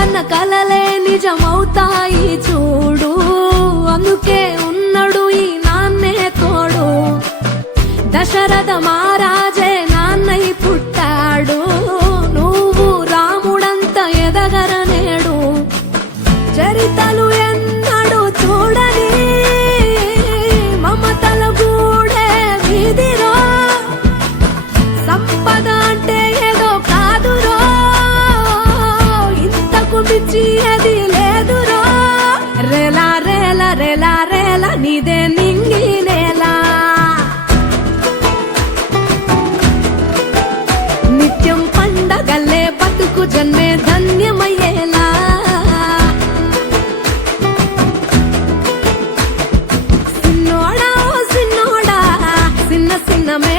కన్న కలలే నిజమవుతాయి చూడు, అందుకే ఉన్నడు ఈ నాన్నే తోడు. దశరథ మహారాజే నాన్నై పుట్టాడు, నువ్వు రాముడంత ఎదగరనేడు. చరితలు ఎన్నడు చూడని మమతల గూడే వీధిరో, సంపద అంటే ఏదో కాదురో, ఇంతకు మించి అది లేదురో. రేలా రేలా రేలా రేలా నీదే నింగి నేలా, నిత్యం పండగల్లే బతుకు జన్మే ధన్యమయ్యేలా. సిన్నోడా ఓ సిన్నోడా, చిన్న చిన్న మే